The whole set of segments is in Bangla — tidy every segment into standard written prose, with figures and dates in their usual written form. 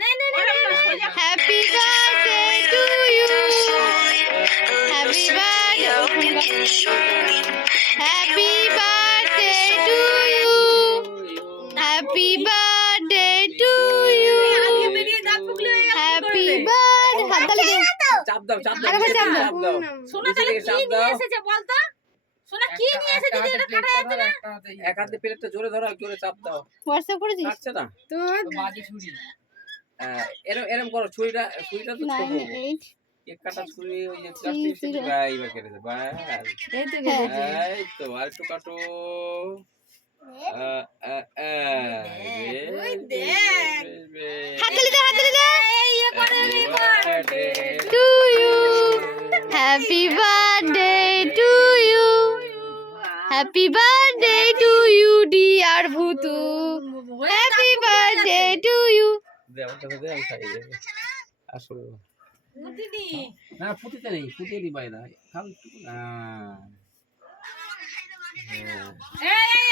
Happy birthday to you, happy birthday, happy birthday to you, happy birthday to you, happy birthday. হাততালি দে, চাপ দাও চাপ দাও আরেকবার চাপ দাও। চাপ দাও সোনা তাহলে কি নিয়ে এসেছে বলতো? সোনা কি নিয়ে এসেছে যে এটা কাটা যাচ্ছে না? এক হাতে প্লেটটা জোরে ধরো জোরে চাপ দাও হোয়াটসঅ্যাপ করেছিস? কাটছে না তোর বাজি ছুরি এরম এরম করো ছুরিটা তো ছোট 9 8 কেক কাটা ছুরি ওই যে প্লাস্টিক ছুরি এইবার কেটেছে বাস এই তো এই তো আর একটু কাটো ওই দেখ। হাততালি দে, হাততালি দে। এই করে to you, happy birthday to you, happy birthday to you dear Bhutu, happy birthday to you. দেও দে আমি খাই দেব আসলে মুদিনি না ফুটিতে নেই ফুটিয়ে দিবাই না খাল না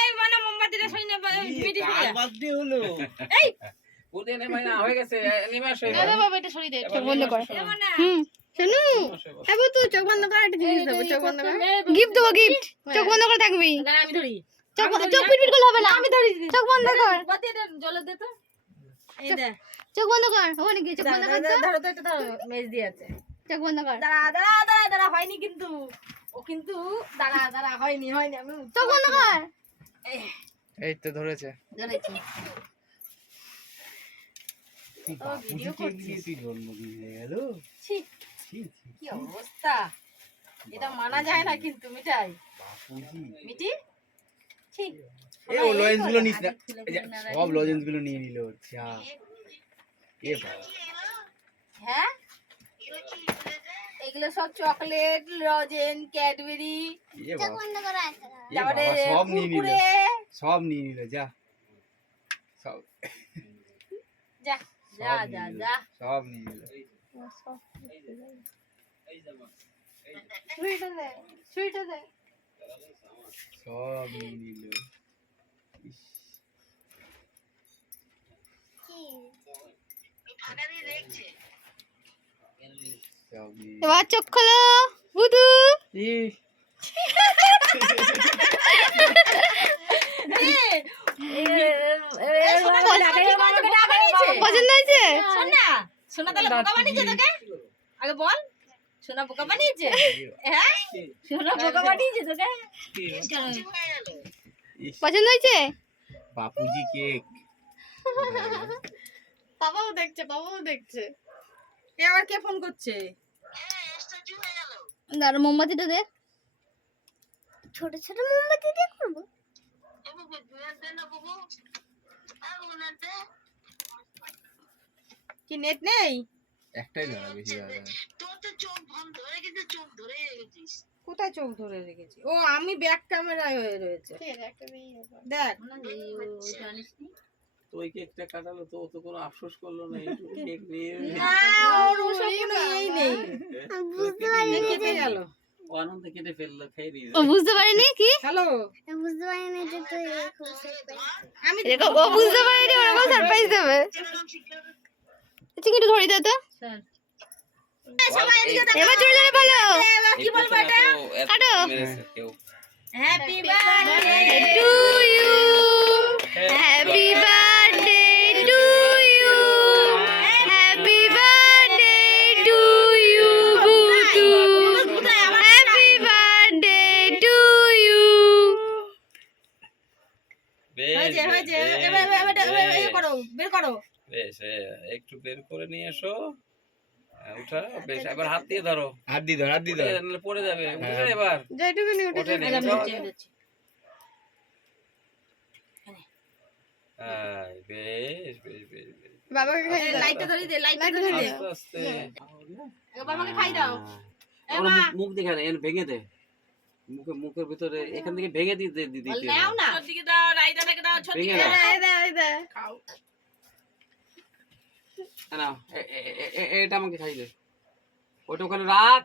এই মানে মোমবাতিটা সইনে মিটি সইয়া বার্থডে হলো এই ফুটিয়ে নেই ভাই না হয়ে গেছে নিমাস হয়ে দাদা বাবা এটা সরি দে চোখ বন্ধ কর। মানে শোনু, হ্যাঁ তুই চোখ বন্ধ কর, একটা জিনিস দেবো, চোখ বন্ধ কর, গিফট দেবো, গিফট। চোখ বন্ধ করে থাকবি, না আমি ধরি চোখ চোখ পিটপিট করলে হবে না, আমি ধরি চোখ বন্ধ কর, বাতিটা জলে দে তো এই দে চোখ বন্ধ কর, ওখানে কি চোখ বন্ধ কর তো, ধরো তো এটা ধরো মেজ দিয়ে আছে চোখ বন্ধ কর, দাঁড়া হয়নি কিন্তু ও কিন্তু দাঁড়া হয়নি আমি চোখ বন্ধ কর। এই তো ধরেছে। ধরেছি ও ভিডিও করছি জন্মদিন হয়ে গেল ছি কি অবস্থা এটা মানা যায় না কিন্তু মিঠাই মিটি ছি এই ও লজেন্স গুলো নিস না, এই যে সব লজেন্স গুলো নিয়ে নিল। যা এ বাবা, হ্যাঁ এগুলো সব চকলেট লজেন ক্যাডবেরি এ বাবা, এ তারপরে বাবা সব নিয়ে নিল, কুরকুরে সব নিয়ে নিল। যা সব যা যা যা যা সব নিয়ে নিল। সুইটা দে, সুইটা দে। সব নিয়ে নিল। ইস, সব নিয়ে নিল। এবার চোখ খোলো বুধু। পছন্দ হয়েছে? সোনা তাহলে বোকা বানিয়েছে তোকে আগে বল সোনা বোকা বানিয়েছে হ্যাঁ সোনা বোকা বানিয়েছে তোকে ইস, পছন্দ হয়েছে? বাপুজি কেক। বাবাও দেখছে, বাবাও দেখছে। এ আবার কে ফোন করছে দাঁড়া মোমবাতিটা দে, ছোট ছোট মোমবাতি দিয়ে করবো। কি নেট নেই একটাই দাঁড়া, বেশি দাঁড়া। কোথায় চোখ ধরে রেখেছি ও আমি ব্যাক ক্যামেরায় হয়ে রয়েছে দেখ তো ওই কেকটা কাটালো তো ও তো কোনো আফসোস করলো না এইটুকু কেক নিয়ে না ওর ওসব কোনো এই নেই কেটে গেল ও আনন্দে কেটে ফেললো খেয়ে দিয়ে ও বুঝতে পারেনি কি, হ্যালো বুঝতে পারেনি যে তুই আমি দেখো ও বুঝতে পারেনি, ওরকম সারপ্রাইজ দেবে। চিংড়ি ধরে দে তো, এবার জোরে জোরে বলো। কি বলবো এটা কাটো। কেউ happy birthday to you, happy birthday to you, happy birthday to you Butu, happy birthday to you. হয়েছে এবার করো বের করো বেশ একটু বের করে নিয়ে এসো উঠা বেশ এবার হাত দিয়ে ধরো হাত দি ধর, হাত দি ধর। নাহলে পড়ে যাবে উঠে এবার যেটুকুনি ওঠে নি বেশ বেশ বেশ বেশ বাবাকে খাইয়ে দাও। লাইটটা ধরে দে লাইটটা ধরে দে আস্তে আস্তে এবার আমাকে খাই দাও ওর মুখ দেখে না, এর ভেঙে দে মুখের ভিতরে এখান থেকে ভেঙে দিতে দিতে নাও না দিকে দাও রাইদা থেকে দাও ছোট ভেঙে দিকে দাও। এই দে, এই দে। নাও এটা আমাকে খাই দে ওটা ওখানে রাখ